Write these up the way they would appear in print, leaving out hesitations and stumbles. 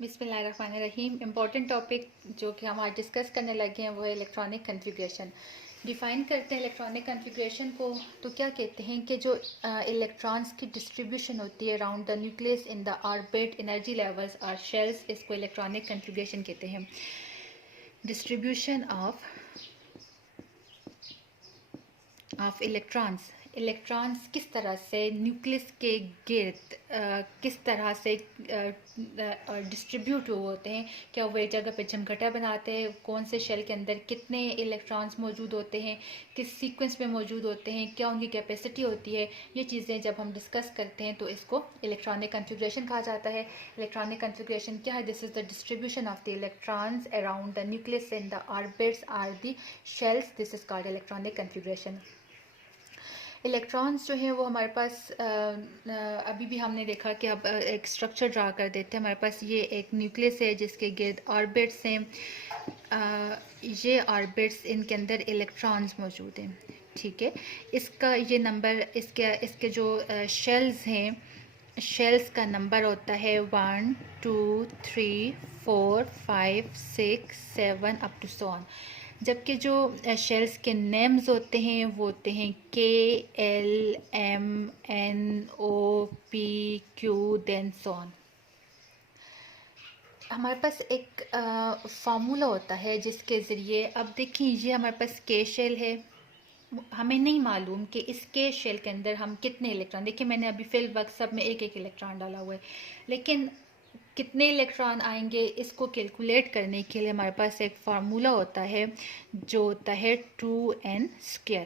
बिस्मिल्लाहिर्रहमानिर्रहीम। Important topic जो कि हम आज डिस्कस करने लगे हैं वो है इलेक्ट्रॉनिक कन्फिग्रेशन। डिफ़ाइन करते हैं इलेक्ट्रॉनिक कन्फिग्रेशन को, तो क्या कहते हैं कि जो इलेक्ट्रॉन्स की डिस्ट्रीब्यूशन होती है around the nucleus in the orbit, energy levels और शेल्स, इसको इलेक्ट्रॉनिक कन्फिग्रेशन कहते हैं। डिस्ट्रीब्यूशन ऑफ इलेक्ट्रॉन्स किस तरह से न्यूक्लियस के गिर्द किस तरह से डिस्ट्रीब्यूट होते हैं, क्या वो एक जगह पे झमघटा बनाते हैं, कौन से शेल के अंदर कितने इलेक्ट्रॉन्स मौजूद होते हैं, किस सीक्वेंस में मौजूद होते हैं, क्या उनकी कैपेसिटी होती है, ये चीज़ें जब हम डिस्कस करते हैं तो इसको इलेक्ट्रॉनिक कन्फिग्रेशन कहा जाता है। इलेक्ट्रॉनिक कन्फिग्रेशन क्या है? This is the distribution of the electrons around the nucleus in the orbits or the shells. This is called electronic configuration. Electrons जो हैं वो हमारे पास अभी भी हमने देखा कि अब एक स्ट्रक्चर ड्रा कर देते हैं। हमारे पास ये एक न्यूक्लियस है जिसके गिर्द ऑर्बिट्स हैं। ये ऑर्बिट्स, इनके अंदर इलेक्ट्रॉन्स मौजूद हैं, ठीक है। इसका ये नंबर, इसके जो शेल्स हैं, शेल्स का नंबर होता है 1 2 3 4 5 6 7 अप टू सो ऑन। जबकि जो शेल्स के नेम्स होते हैं वो होते हैं KLMNOPQ देन सो ऑन। हमारे पास एक फार्मूला होता है जिसके ज़रिए, अब देखिए ये हमारे पास के शेल है, हमें नहीं मालूम कि इस के शेल के अंदर हम कितने इलेक्ट्रॉन, देखिए मैंने अभी फिल वर्क सब में एक एक इलेक्ट्रॉन डाला हुआ है, लेकिन कितने इलेक्ट्रॉन आएंगे इसको कैलकुलेट करने के लिए हमारे पास एक फार्मूला होता है जो होता है 2n²।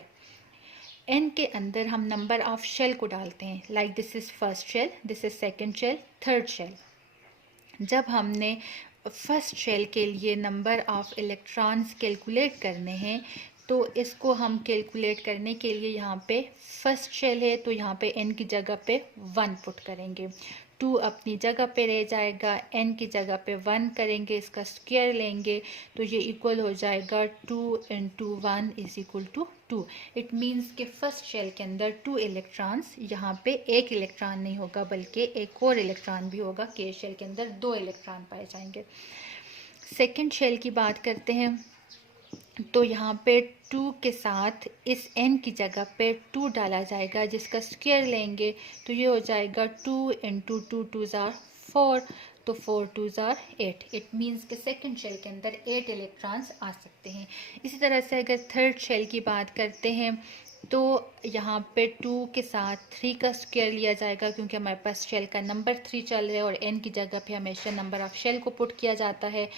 n के अंदर हम नंबर ऑफ शेल को डालते हैं, like this is first shell, this is second shell, third shell. जब हमने फर्स्ट शेल के लिए नंबर ऑफ इलेक्ट्रॉन्स कैलकुलेट करने हैं तो इसको हम कैलकुलेट करने के लिए यहाँ पे फर्स्ट शेल है तो यहाँ पे n की जगह पे 1 पुट करेंगे, 2 अपनी जगह पे रह जाएगा, n की जगह पे 1 करेंगे, इसका स्क्वायर लेंगे तो ये इक्वल हो जाएगा 2 × 1 = 2। इट मीन्स कि फर्स्ट शेल के अंदर 2 इलेक्ट्रॉन्स, यहाँ पे एक इलेक्ट्रॉन नहीं होगा बल्कि एक और इलेक्ट्रॉन भी होगा, के शेल के अंदर 2 इलेक्ट्रॉन पाए जाएंगे। सेकेंड शेल की बात करते हैं तो यहाँ पे 2 के साथ इस n की जगह पे 2 डाला जाएगा, जिसका स्क्वायर लेंगे तो ये हो जाएगा 2 × 2 2 = 4, तो 4 2 = 8। इट मीन्स कि सेकंड शेल के अंदर 8 इलेक्ट्रॉन्स आ सकते हैं। इसी तरह से अगर थर्ड शेल की बात करते हैं तो यहाँ पे 2 के साथ 3 का स्क्वायर लिया जाएगा, क्योंकि हमारे पास शेल का नंबर 3 चल रहा है और n की जगह पे हमेशा नंबर ऑफ शेल को पुट किया जाता है।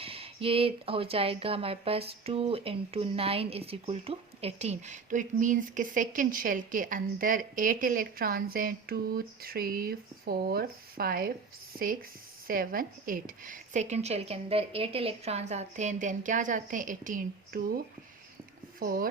ये हो जाएगा हमारे पास 2 × 9 = 18। तो इट मीन्स कि सेकंड शेल के अंदर 8 इलेक्ट्रॉन्स हैं, 2 3 4 5 6 7 8। सेकंड शेल के अंदर 8 इलेक्ट्रॉन्स आते हैं, देन क्या आ जाते हैं 18 2 4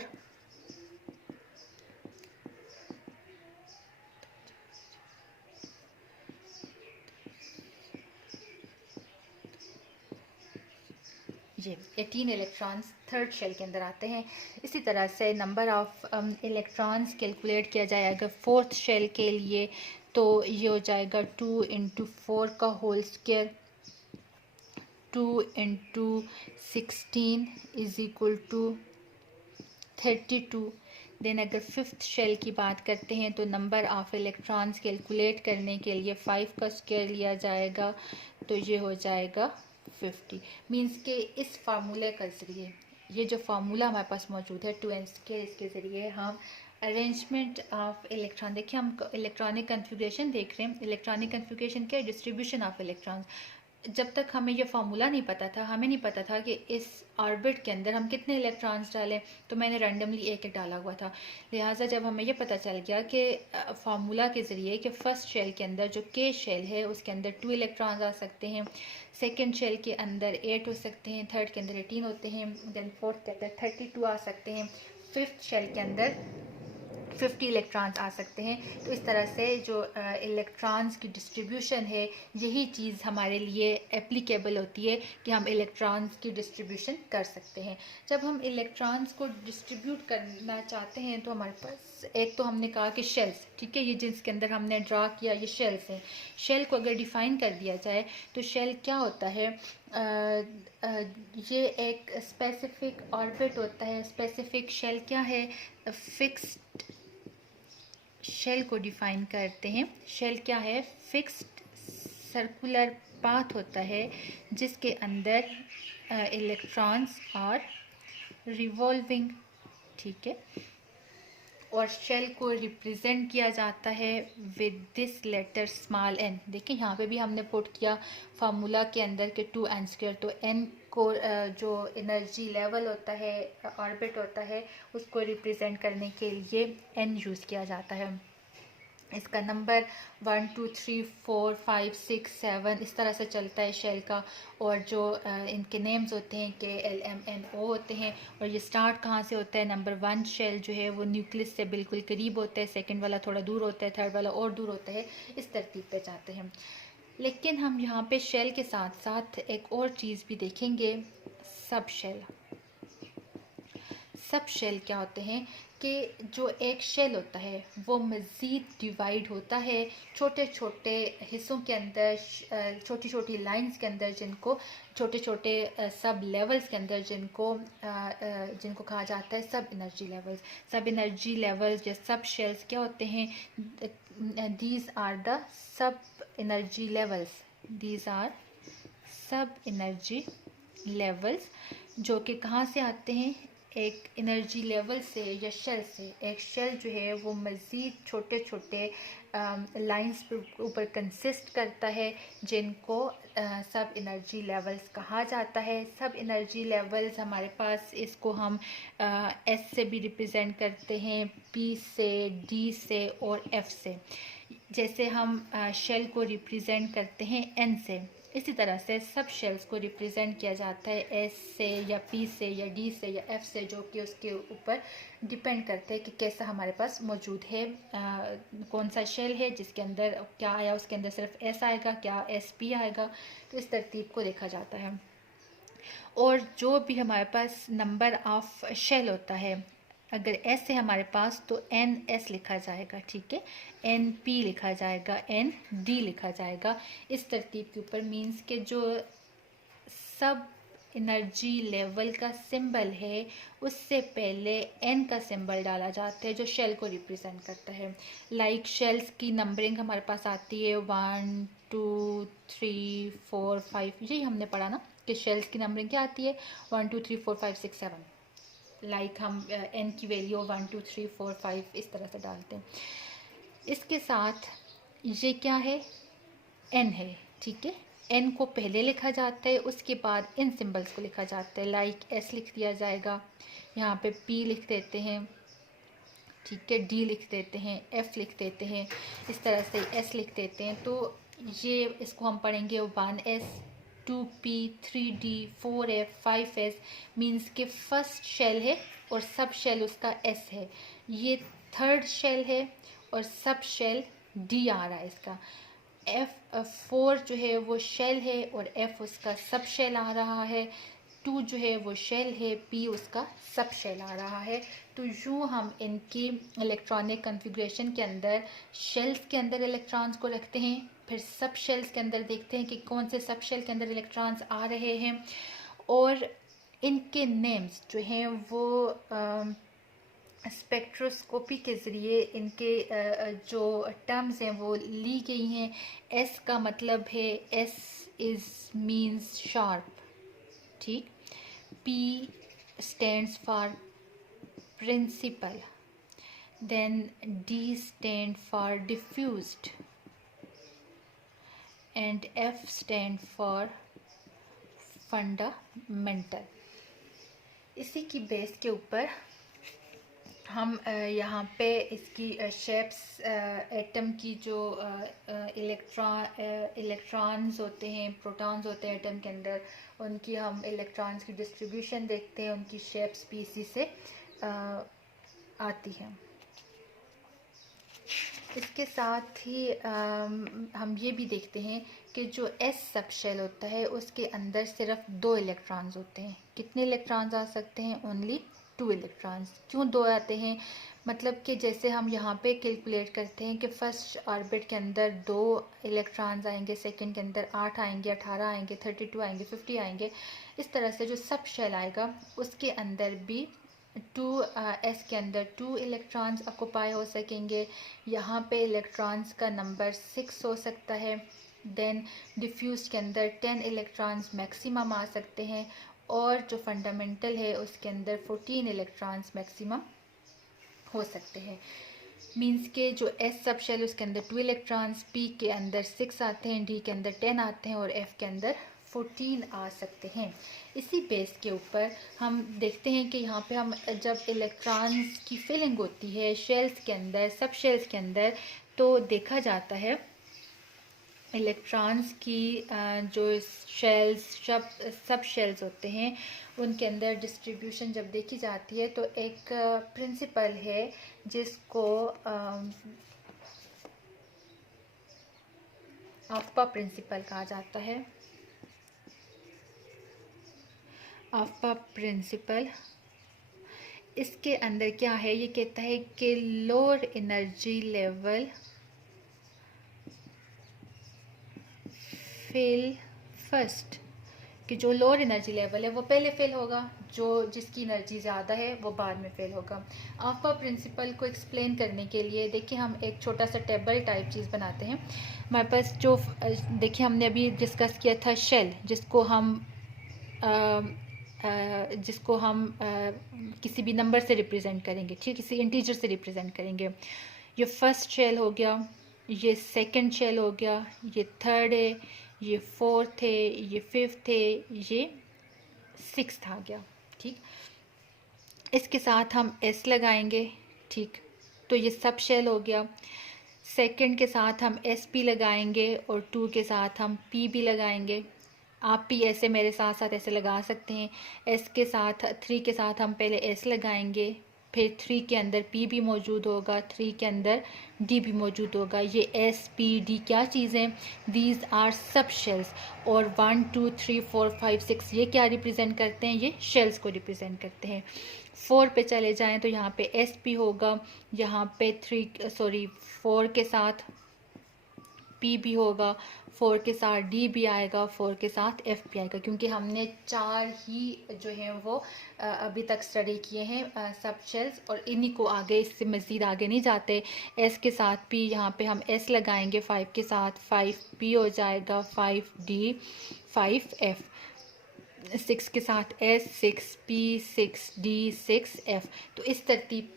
ये 18 इलेक्ट्रॉन्स थर्ड शेल के अंदर आते हैं। इसी तरह से नंबर ऑफ इलेक्ट्रॉन्स कैलकुलेट किया जाए अगर फोर्थ शेल के लिए तो ये हो जाएगा 2 × 4 का होल स्क्वायर, 2 × 16 = 32। देन अगर फिफ्थ शेल की बात करते हैं तो नंबर ऑफ इलेक्ट्रॉन्स कैलकुलेट करने के लिए 5 का स्क्वायर लिया जाएगा तो ये हो जाएगा 50। मीन्स के इस फार्मूले के ज़रिए, ये जो फार्मूला हमारे पास मौजूद है 2n², इसके ज़रिए हम अरेंजमेंट ऑफ इलेक्ट्रॉन, देखिए हम इलेक्ट्रॉनिक कन्फिग्रेशन देख रहे हैं। इलेक्ट्रॉनिक कन्फिग्रेशन क्या है? Distribution of electrons. जब तक हमें ये फार्मूला नहीं पता था, हमें नहीं पता था कि इस ऑर्बिट के अंदर हम कितने इलेक्ट्रॉन्स डालें, तो मैंने रैंडमली एक एक डाला हुआ था। लिहाजा जब हमें ये पता चल गया कि फार्मूला के ज़रिए कि फ़र्स्ट शेल के अंदर जो के शेल है उसके अंदर 2 इलेक्ट्रॉन्स आ सकते हैं, सेकेंड शेल के अंदर 8 हो सकते हैं, थर्ड के अंदर 18 होते हैं, देन फोर्थ के अंदर 32 आ सकते हैं, फिफ्थ शेल के अंदर 50 इलेक्ट्रॉन्स आ सकते हैं। तो इस तरह से जो इलेक्ट्रॉन्स की डिस्ट्रीब्यूशन है, यही चीज़ हमारे लिए एप्लीकेबल होती है कि हम इलेक्ट्रॉन्स की डिस्ट्रीब्यूशन कर सकते हैं। जब हम इलेक्ट्रॉन्स को डिस्ट्रीब्यूट करना चाहते हैं तो हमारे पास एक तो हमने कहा कि शेल्स, ठीक है, ये जिसके अंदर हमने ड्रा किया ये शेल्स है। शेल को अगर डिफ़ाइन कर दिया जाए तो शेल क्या होता है, ये एक स्पेसिफिक ऑर्बिट होता है। स्पेसिफिक शेल क्या है, फिक्स्ड शेल को डिफ़ाइन करते हैं। शेल क्या है, फिक्स्ड सर्कुलर पाथ होता है जिसके अंदर इलेक्ट्रॉन्स और रिवॉल्विंग, ठीक है, और शेल को रिप्रेजेंट किया जाता है with this letter small n. देखिए यहाँ पे भी हमने पुट किया फार्मूला के अंदर के 2n², तो n को जो एनर्जी लेवल होता है, ऑर्बिट होता है, उसको रिप्रेजेंट करने के लिए n यूज़ किया जाता है। इसका नंबर 1 2 3 4 5 6 7 इस तरह से चलता है शेल का। और जो इनके नेम्स होते हैं KLMNO होते हैं। और ये स्टार्ट कहाँ से होता है, नंबर 1 शेल जो है वो न्यूक्लियस से बिल्कुल करीब होता है, सेकंड वाला थोड़ा दूर होता है, थर्ड वाला और दूर होता है। इस तरतीब पे जाते हैं। लेकिन हम यहाँ पे शेल के साथ साथ एक और चीज़ भी देखेंगे, सब शेल। सब शेल क्या होते हैं कि जो एक शेल होता है वो मज़ीद डिवाइड होता है छोटे छोटे हिस्सों के अंदर, छोटी छोटी लाइंस के अंदर, जिनको छोटे छोटे सब लेवल्स के अंदर, जिनको कहा जाता है sub energy levels. Sub energy levels या सब शेल्स क्या होते हैं, these are the sub energy levels. These are sub energy levels, जो कि कहाँ से आते हैं, एक एनर्जी लेवल से या शेल से। एक शेल जो है वो मज़ीद छोटे छोटे लाइंस पर ऊपर कंसिस्ट करता है, जिनको सब एनर्जी लेवल्स कहा जाता है। सब एनर्जी लेवल्स हमारे पास, इसको हम एस से भी रिप्रेजेंट करते हैं, पी से, डी से और एफ से। जैसे हम शेल को रिप्रेजेंट करते हैं एन से, इसी तरह से सब शेल्स को रिप्रेजेंट किया जाता है एस से या पी से या डी से या एफ से, जो कि उसके ऊपर डिपेंड करते हैं कि कैसा हमारे पास मौजूद है, कौन सा शेल है जिसके अंदर क्या आया, उसके अंदर सिर्फ एस आएगा, क्या एस पी आएगा। तो इस तरतीब को देखा जाता है। और जो भी हमारे पास नंबर ऑफ शेल होता है, अगर एस है हमारे पास तो एन एस लिखा जाएगा, ठीक है, एन पी लिखा जाएगा, एन डी लिखा जाएगा। इस तरतीब के ऊपर मीन्स के जो सब एनर्जी लेवल का सिंबल है उससे पहले एन का सिंबल डाला जाता है जो शेल को रिप्रेजेंट करता है। लाइक शेल्स की नंबरिंग हमारे पास आती है 1 2 3 4 5, यही हमने पढ़ा ना कि शेल्स की नंबरिंग क्या आती है, 1 2 3 4 5 6 7। लाइक हम एन की वैल्यू 1 2 3 4 5 इस तरह से डालते हैं। इसके साथ ये क्या है, एन है, ठीक है। एन को पहले लिखा जाता है, उसके बाद इन सिंबल्स को लिखा जाता है। लाइक एस लिख दिया जाएगा, यहाँ पे पी लिख देते हैं, ठीक है, डी लिख देते हैं, एफ लिख देते हैं, इस तरह से एस लिख देते हैं। तो ये इसको हम पढ़ेंगे 1S 2P 3D 4F 5S, means के फर्स्ट शेल है और सब शेल उसका एस है। ये थर्ड शेल है और सब शेल डी आ रहा है इसका। F4 जो है वो शेल है और F उसका सब शेल आ रहा है। 2 जो है वो शेल है, P उसका सब शेल आ रहा है। तो यूँ हम इनकी इलेक्ट्रॉनिक कन्फिग्रेशन के अंदर शेल्स के अंदर इलेक्ट्रॉन्स को रखते हैं, फिर सब शेल्स के अंदर देखते हैं कि कौन से सब शेल के अंदर इलेक्ट्रॉन्स आ रहे हैं, और इनके नेम्स जो हैं वो स्पेक्ट्रोस्कोपी के ज़रिए इनके जो टर्म्स हैं वो ली गई हैं। एस का मतलब है, एस इज़ मीन्स शार्प, ठीक। P stands for principal, then D stand for diffused and F stand for fundamental. इसी की बेस के ऊपर हम यहाँ पे इसकी शेप्स, एटम की जो इलेक्ट्रॉन्स होते हैं, प्रोटॉन्स होते हैं एटम के अंदर, उनकी हम इलेक्ट्रॉन्स की डिस्ट्रीब्यूशन देखते हैं, उनकी शेप्स भी इसी से आती हैं। इसके साथ ही हम ये भी देखते हैं कि जो एस सब शेल होता है उसके अंदर सिर्फ 2 इलेक्ट्रॉन्स होते हैं। कितने इलेक्ट्रॉन्स आ सकते हैं, ओनली 2 इलेक्ट्रॉन्स। क्यों 2 आते हैं, मतलब कि जैसे हम यहाँ पे कैलकुलेट करते हैं कि फर्स्ट ऑर्बिट के अंदर 2 इलेक्ट्रॉन्स आएंगे, सेकंड के अंदर 8 आएंगे, 18 आएंगे, 32 आएंगे, 50 आएंगे। इस तरह से जो सब शेल आएगा उसके अंदर भी 2s के अंदर 2 इलेक्ट्रॉन्स ऑक्युपाई हो सकेंगे। यहाँ पे इलेक्ट्रॉन्स का नंबर 6 हो सकता है। देन डिफ्यूज के अंदर 10 इलेक्ट्रॉन्स मैक्सिमम आ सकते हैं, और जो फंडामेंटल है उसके अंदर 14 इलेक्ट्रॉन्स मैक्सिमम हो सकते हैं। मींस के जो एस सब शेल उसके अंदर 2 इलेक्ट्रॉन्स, पी के अंदर 6 आते हैं, डी के अंदर 10 आते हैं और एफ के अंदर 14 आ सकते हैं। इसी बेस के ऊपर हम देखते हैं कि यहाँ पे हम जब इलेक्ट्रॉन्स की फिलिंग होती है शेल्स के अंदर, सब शेल्स के अंदर, तो देखा जाता है इलेक्ट्रॉन्स की जो शेल्स सब शेल्स होते हैं उनके अंदर डिस्ट्रीब्यूशन जब देखी जाती है तो एक प्रिंसिपल है जिसको आफ्पा प्रिंसिपल कहा जाता है। आफ्पा प्रिंसिपल इसके अंदर क्या है, ये कहता है कि lower energy level fail first, कि जो लोअर एनर्जी लेवल है वो पहले फेल होगा, जो जिसकी एनर्जी ज़्यादा है वो बाद में फेल होगा। आफ्पा प्रिंसिपल को एक्सप्लेन करने के लिए देखिए हम एक छोटा सा टेबल टाइप चीज़ बनाते हैं। हमारे पास जो देखिए हमने अभी डिस्कस किया था शेल, जिसको हम किसी भी नंबर से रिप्रेजेंट करेंगे, ठीक, किसी इंटीजर से रिप्रेजेंट करेंगे। ये फर्स्ट शेल हो गया, ये सेकंड शेल हो गया, ये थर्ड है, ये फोर्थ है, ये फिफ्थ है, ये सिक्स्थ आ गया, ठीक। इसके साथ हम एस लगाएंगे, ठीक, तो ये सब शेल हो गया। सेकंड के साथ हम एस पी लगाएंगे और 2 के साथ हम पी भी लगाएंगे। आप भी ऐसे मेरे साथ साथ ऐसे लगा सकते हैं। एस के साथ 3 के साथ हम पहले एस लगाएंगे, फिर 3 के अंदर पी भी मौजूद होगा, 3 के अंदर डी भी मौजूद होगा। ये एस पी डी क्या चीज़ें, दीज आर सब शेल्स। और 1 2 3 4 5 6 ये क्या रिप्रेजेंट करते हैं, ये शेल्स को रिप्रेजेंट करते हैं। 4 पे चले जाएं तो यहाँ पे एस पी होगा, यहाँ पे 4 के साथ पी भी होगा, 4 के साथ डी भी आएगा, 4 के साथ एफ भी आएगा, क्योंकि हमने 4 ही जो हैं वो अभी तक स्टडी किए हैं सब शेल्स, और इन्हीं को आगे इससे मज़ीद आगे नहीं जाते। एस के साथ पी, यहाँ पे हम एस लगाएंगे, 5 के साथ 5 पी हो जाएगा, 5 डी 5 एफ, 6 के साथ एस 6 पी 6 डी 6 एफ। तो इस तरतीब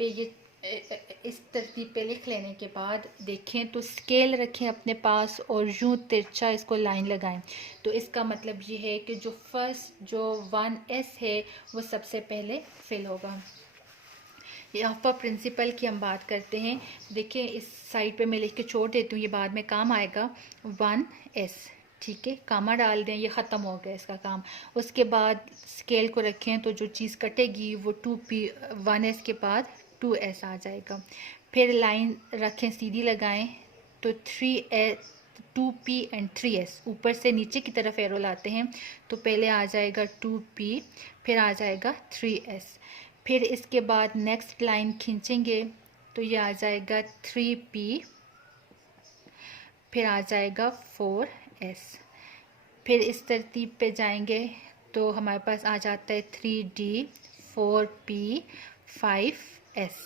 पे लिख लेने के बाद देखें तो स्केल रखें अपने पास और यूं तिरछा इसको लाइन लगाएं। तो इसका मतलब ये है कि जो फर्स्ट जो 1s है वो सबसे पहले फिल होगा। ये आफ्पा प्रिंसिपल की हम बात करते हैं। देखिए इस साइड पे मैं लिख के छोड़ देती हूँ, ये बाद में काम आएगा। 1s, ठीक है, कामा डाल दें, ये ख़त्म हो गया इसका काम। उसके बाद स्केल को रखें तो जो चीज़ कटेगी वो 2p 1s के बाद 2s आ जाएगा। फिर लाइन रखें, सीधी लगाएं तो 3s 2p एंड 3s, ऊपर से नीचे की तरफ एरो लाते हैं तो पहले आ जाएगा 2p, फिर आ जाएगा 3s। फिर इसके बाद नेक्स्ट लाइन खींचेंगे तो ये आ जाएगा 3p, फिर आ जाएगा 4s। फिर इस तरतीब पे जाएंगे तो हमारे पास आ जाता है 3d 4p 5s।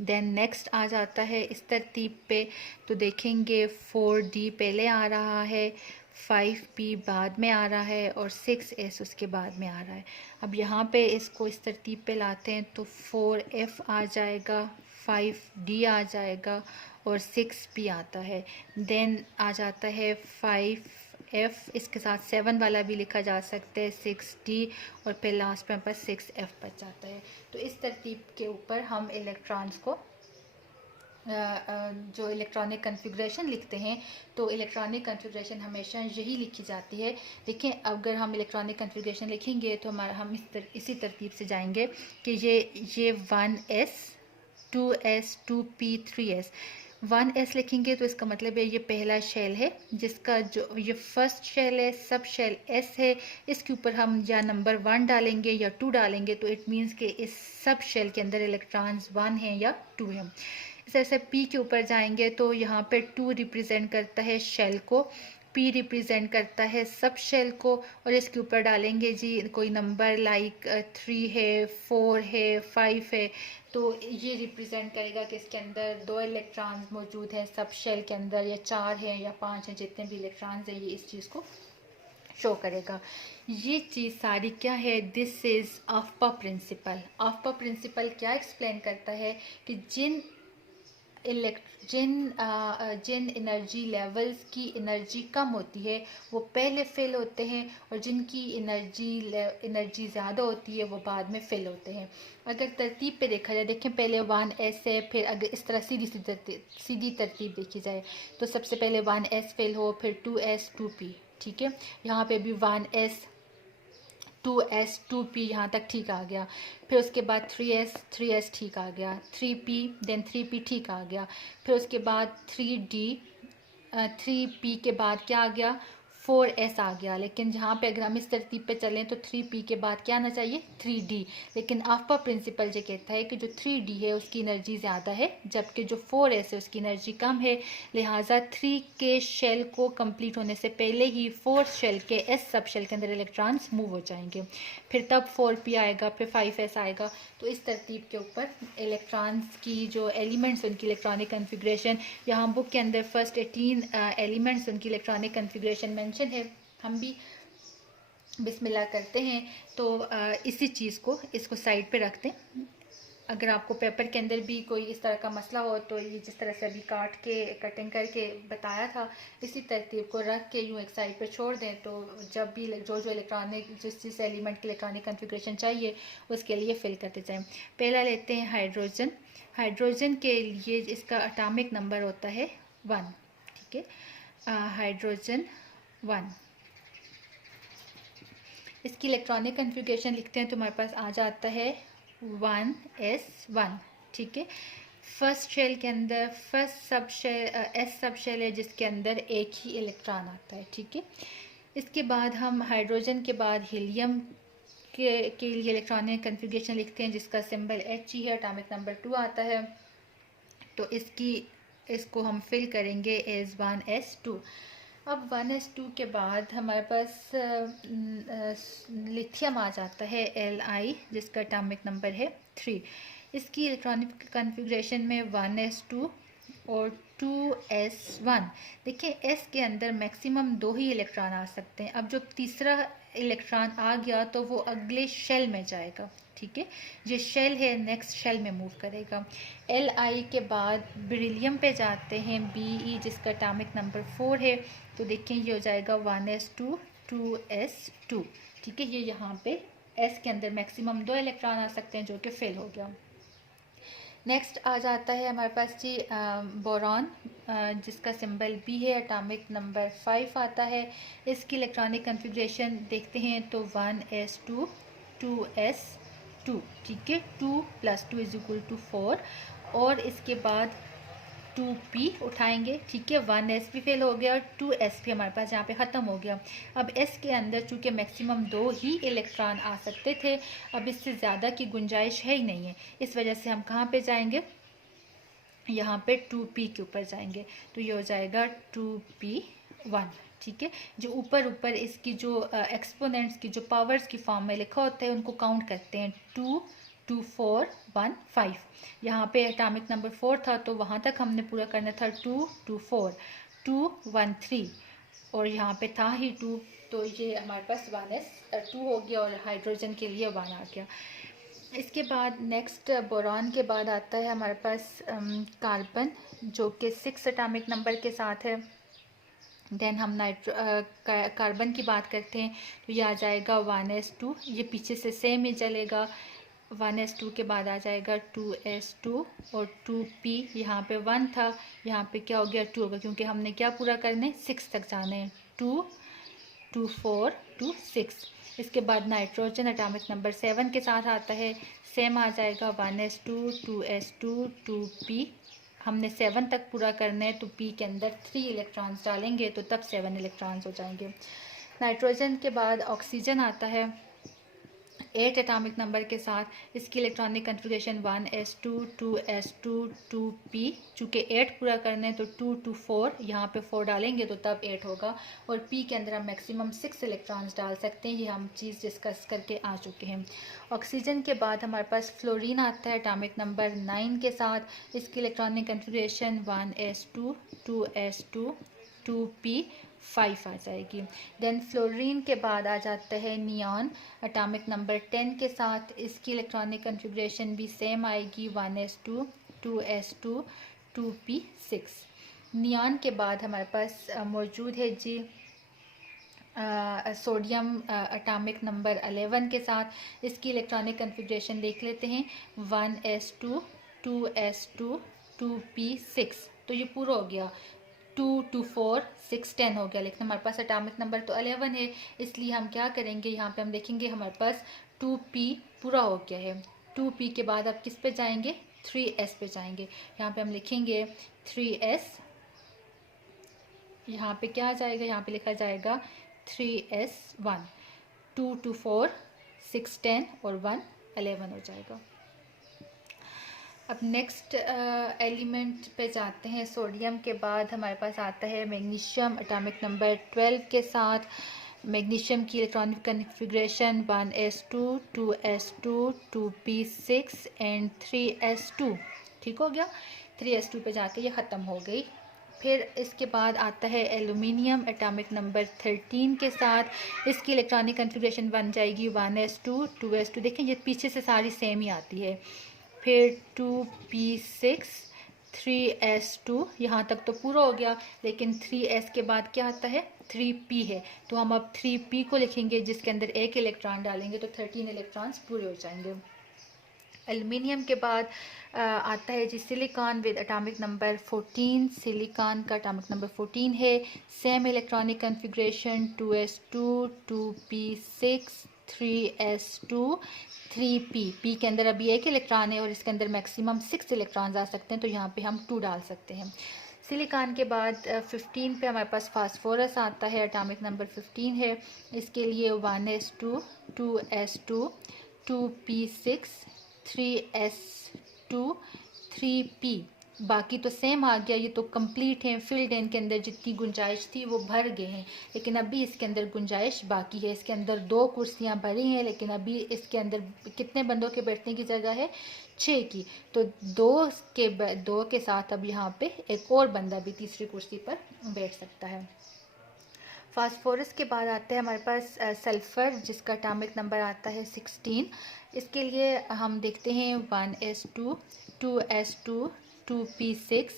Then next आ जाता है इस तरतीब पे, तो देखेंगे 4d पहले आ रहा है, 5p बाद में आ रहा है और 6s उसके बाद में आ रहा है। अब यहाँ पे इसको इस तरतीब पे लाते हैं तो 4f आ जाएगा, 5d आ जाएगा और 6p आता है। देन आ जाता है 5f, इसके साथ 7 वाला भी लिखा जा सकता है, 6d, और फिर लास्ट में पर 6f बच जाता है। तो इस तरतीब के ऊपर हम इलेक्ट्रॉन्स को जो इलेक्ट्रॉनिक कन्फिग्रेशन लिखते हैं तो इलेक्ट्रॉनिक कन्फिग्रेशन हमेशा यही लिखी जाती है। देखिए अगर हम इलेक्ट्रॉनिक कन्फिग्रेशन लिखेंगे तो हम इसी तरतीब से जाएंगे कि ये 1s 2s 2p 3s, 1s लिखेंगे तो इसका मतलब है ये पहला शेल है, जिसका जो ये फर्स्ट शेल है, सब शेल s है। इसके ऊपर हम या नंबर 1 डालेंगे या 2 डालेंगे, तो इट मीन्स कि इस सब शेल के अंदर इलेक्ट्रॉन्स 1 हैं या 2 हैं। इस तरह से p के ऊपर जाएंगे तो यहाँ पे 2 रिप्रेजेंट करता है शेल को, p रिप्रेजेंट करता है सब शेल को, और इसके ऊपर डालेंगे जी कोई नंबर लाइक 3 है, 4 है, 5 है, तो ये रिप्रेजेंट करेगा कि इसके अंदर 2 इलेक्ट्रॉन्स मौजूद हैं सब शेल के अंदर, या 4 हैं या 5 हैं, जितने भी इलेक्ट्रॉन्स हैं ये इस चीज़ को शो करेगा। ये चीज़ सारी क्या है, दिस इज़ आफ्पा प्रिंसिपल। आफ्पा प्रिंसिपल क्या एक्सप्लेन करता है कि जिन जिन एनर्जी लेवल्स की एनर्जी कम होती है वो पहले फिल होते हैं, और जिनकी एनर्जी ज़्यादा होती है वो बाद में फिल होते हैं। अगर तरतीब पे देखा जाए, देखें पहले 1s है, फिर अगर इस तरह सीधी तरतीब देखी जाए तो सबसे पहले 1s फिल हो, फिर 2s 2p, ठीक है। यहाँ पे भी 1s 2s 2p यहाँ तक ठीक आ गया, फिर उसके बाद 3s ठीक आ गया, 3p देन 3p ठीक आ गया, फिर उसके बाद 3p के बाद क्या आ गया, 4s आ गया। लेकिन जहाँ पे अगर हम इस तरतीब पे चलें तो 3p के बाद क्या आना चाहिए, 3d। लेकिन आफ्पा प्रिंसिपल ये कहता है कि जो 3d है उसकी एनर्जी ज़्यादा है, जबकि जो 4s है उसकी एनर्जी कम है, लिहाजा 3 के शेल को कंप्लीट होने से पहले ही 4 शेल के s सब शेल के अंदर इलेक्ट्रॉन्स मूव हो जाएंगे, फिर तब 4p आएगा, फिर 5s आएगा। तो इस तरतीब के ऊपर इलेक्ट्रॉन्स की जो एलिमेंट्स उनकी इलेक्ट्रॉनिक कन्फिग्रेशन, यहाँ बुक के अंदर फर्स्ट 18 एलिमेंट्स उनकी इलेक्ट्रॉनिक कन्फिग्रेशन मेंशन है। हम भी बिस्मिल्लाह करते हैं तो इसी चीज़ को इसको साइड पे रखते हैं। अगर आपको पेपर के अंदर भी कोई इस तरह का मसला हो तो ये जिस तरह से अभी काट के कटिंग करके बताया था, इसी तरतीब को रख के यूँ एक साइड पर छोड़ दें, तो जब भी जो जो इलेक्ट्रॉनिक जिस एलिमेंट की इलेक्ट्रॉनिक कन्फिग्रेशन चाहिए उसके लिए फिल करते जाएं। पहला लेते हैं हाइड्रोजन। हाइड्रोजन के लिए इसका एटॉमिक नंबर होता है 1, ठीक है। हाइड्रोजन 1, इसकी इलेक्ट्रॉनिक कन्फिग्रेशन लिखते हैं तो हमारे पास आ जाता है 1s1, ठीक है। फर्स्ट शेल के अंदर फर्स्ट सब शेल एस सब शेल है जिसके अंदर एक ही इलेक्ट्रॉन आता है, ठीक है। इसके बाद हम हाइड्रोजन के बाद हीलियम के लिए इलेक्ट्रॉनिक कन्फिग्रेशन लिखते हैं जिसका सिंबल H ही है, एटॉमिक नंबर 2 आता है, तो इसको हम फिल करेंगे एज 1s2। अब 1s2 के बाद हमारे पास लिथियम आ जाता है Li, जिसका एटॉमिक नंबर है 3। इसकी इलेक्ट्रॉनिक कन्फिग्रेशन में 1s2 और 2s1। देखिए s के अंदर मैक्सिमम 2 ही इलेक्ट्रॉन आ सकते हैं। अब जो तीसरा इलेक्ट्रॉन आ गया तो वो अगले शेल में जाएगा, ठीक है। ये शेल है नेक्स्ट शेल में मूव करेगा। Li के बाद बेरिलियम पे जाते हैं Be, जिसका एटॉमिक नंबर 4 है, तो देखें ये हो जाएगा 1s2 2s2, ठीक है। ये यहाँ पे s के अंदर मैक्सिमम 2 इलेक्ट्रॉन आ सकते हैं जो कि फेल हो गया। नेक्स्ट आ जाता है हमारे पास जी बोरॉन, जिसका सिंबल B है, एटॉमिक नंबर 5 आता है। इसकी इलेक्ट्रॉनिक कन्फिग्रेशन देखते हैं तो 1s2 2s2, ठीक है। 2 + 2 = 4, और इसके बाद 2p उठाएंगे, ठीक है। 1s भी फेल हो गया और 2s भी हमारे पास यहाँ पे ख़त्म हो गया। अब s के अंदर चूँकि मैक्सिमम 2 ही इलेक्ट्रॉन आ सकते थे, अब इससे ज़्यादा की गुंजाइश है ही नहीं है, इस वजह से हम कहाँ पे जाएंगे, यहाँ पे 2p के ऊपर जाएंगे, तो ये हो जाएगा 2p1, ठीक है। जो ऊपर इसकी जो एक्सपोनेंट्स की जो पावर्स की फॉर्म में लिखा होता है उनको काउंट करते हैं, 2 2 4 1 5। यहाँ पे एटॉमिक नंबर 4 था तो वहाँ तक हमने पूरा करना था 2 2 4 2 1 3, और यहाँ पे था ही 2, तो ये हमारे पास 1s2 हो गया और हाइड्रोजन के लिए 1 आ गया। इसके बाद नेक्स्ट बोरॉन के बाद आता है हमारे पास कार्बन, जो कि 6 एटॉमिक नंबर के साथ है। देन हम कार्बन की बात करते हैं तो ये आ जाएगा 1s2, ये पीछे से सेम ही चलेगा। 1s2 के बाद आ जाएगा 2s2 और 2p, यहाँ पे 1 था, यहाँ पे क्या हो गया 2 होगा, क्योंकि हमने क्या पूरा करना है 6 तक जाना है, 2 2 4 2 6। इसके बाद नाइट्रोजन एटॉमिक नंबर 7 के साथ आता है, सेम आ जाएगा 1s2 2s2 2p हमने 7 तक पूरा करना है तो पी के अंदर 3 इलेक्ट्रॉन्स डालेंगे तो तब 7 इलेक्ट्रॉन्स हो जाएंगे। नाइट्रोजन के बाद ऑक्सीजन आता है 8 एटॉमिक नंबर के साथ। इसकी electronic configuration 1s2 2s2 2p। चूँकि 8 पूरा करना है तो 2 to 4, यहाँ पे 4 डालेंगे तो तब 8 होगा। और p के अंदर हम मैक्सिमम 6 इलेक्ट्रॉन्स डाल सकते हैं, ये हम चीज़ डिस्कस करके आ चुके हैं। ऑक्सीजन के बाद हमारे पास फ्लोरीन आता है एटॉमिक नंबर 9 के साथ। इसकी electronic configuration 1s2 2s2 2p 5 आ जाएगी। देन फ्लोरीन के बाद आ जाता है नियॉन एटॉमिक नंबर 10 के साथ। इसकी इलेक्ट्रॉनिक कन्फिग्रेशन भी सेम आएगी 1s2 2s2 2p6। नियॉन के बाद हमारे पास मौजूद है जी सोडियम एटॉमिक नंबर 11 के साथ। इसकी इलेक्ट्रॉनिक कन्फिग्रेशन देख लेते हैं 1s2 2s2 2p6। तो ये पूरा हो गया 2 to 4 6 10 हो गया, लेकिन हमारे पास एटॉमिक नंबर तो 11 है, इसलिए हम क्या करेंगे, यहाँ पे हम देखेंगे हमारे पास 2p पूरा हो गया है। 2p के बाद अब किस पे जाएंगे, 3s पे जाएंगे। यहाँ पे हम लिखेंगे 3s, यहाँ पे क्या आ जाएगा, यहाँ पे लिखा जाएगा 3s1। 2 to 4 6 10 और 1 11 हो जाएगा। अब नेक्स्ट एलिमेंट पे जाते हैं। सोडियम के बाद हमारे पास आता है मैग्नीशियम एटॉमिक नंबर 12 के साथ। मैग्नीशियम की electronic configuration 1s2 2s2 2p6 and 3s2। ठीक हो गया, 3s2 पे जाके ये ख़त्म हो गई। फिर इसके बाद आता है एल्यूमिनियम एटॉमिक नंबर 13 के साथ। इसकी इलेक्ट्रॉनिक कन्फिग्रेशन बन जाएगी 1s2 2s2। देखें ये पीछे से सारी सेम ही आती है। फिर 2p6 3s2, यहाँ तक तो पूरा हो गया, लेकिन 3s के बाद क्या आता है, 3p है। तो हम अब 3p को लिखेंगे, जिसके अंदर एक इलेक्ट्रॉन डालेंगे तो 13 इलेक्ट्रॉन्स पूरे हो जाएंगे। एल्युमिनियम के बाद आता है जी silicon with atomic number 14। Silicon का एटॉमिक नंबर 14 है। Same electronic configuration 2s2 2p6 3s2 3p। p के अंदर अभी एक इलेक्ट्रॉन है और इसके अंदर मैक्सिमम 6 इलेक्ट्रॉन्स आ सकते हैं, तो यहाँ पे हम 2 डाल सकते हैं। सिलिकॉन के बाद 15 पे हमारे पास फास्फोरस आता है, एटॉमिक नंबर 15 है। इसके लिए 1s2 2s2 2p6 3s2 3p। बाकी तो सेम आ गया, ये तो कंप्लीट है, फिल्ड है, इनके अंदर जितनी गुंजाइश थी वो भर गए हैं, लेकिन अभी इसके अंदर गुंजाइश बाकी है। इसके अंदर 2 कुर्सियां भरी हैं, लेकिन अभी इसके अंदर कितने बंदों के बैठने की जगह है, 6 की। तो 2 के साथ अब यहाँ पे एक और बंदा भी तीसरी कुर्सी पर बैठ सकता है। फास्फोरस के बाद आते हैं हमारे पास सल्फ़र, जिसका एटॉमिक नंबर आता है 16। इसके लिए हम देखते हैं 1s2 2s2 2p6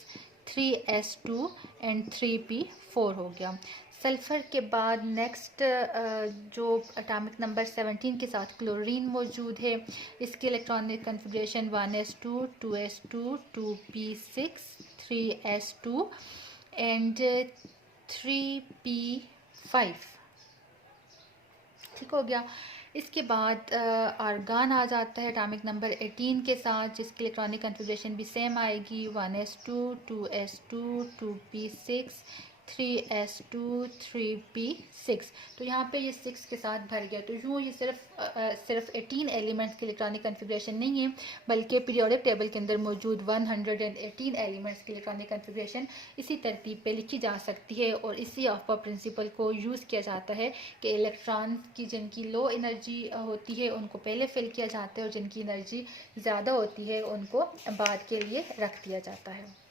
3s2 and 3p4 हो गया। सल्फ़र के बाद नेक्स्ट जो एटॉमिक नंबर 17 के साथ क्लोरीन मौजूद है। इसकी electronic configuration 1s2 2s2 2p6 3s2 and 3p5। ठीक हो गया। इसके बाद आर्गान आ जाता है एटॉमिक नंबर 18 के साथ, जिसकी इलेक्ट्रॉनिक कन्फिग्रेशन भी सेम आएगी 1s2 2s2 2p6 3s2 3p6। तो यहाँ पे ये 6 के साथ भर गया। तो यूँ ये सिर्फ 18 एलिमेंट्स की इलेक्ट्रॉनिक कन्फिग्रेशन नहीं है, बल्कि पीरियोडिक टेबल के अंदर मौजूद 118 एलिमेंट्स की इलेक्ट्रॉनिक कन्फिग्रेशन इसी तरतीब पे लिखी जा सकती है। और इसी ऑफर प्रिंसिपल को यूज़ किया जाता है कि इलेक्ट्रॉन की जिनकी लो एनर्जी होती है उनको पहले फिल किया जाता है, और जिनकी एनर्जी ज़्यादा होती है उनको बाद के लिए रख दिया जाता है।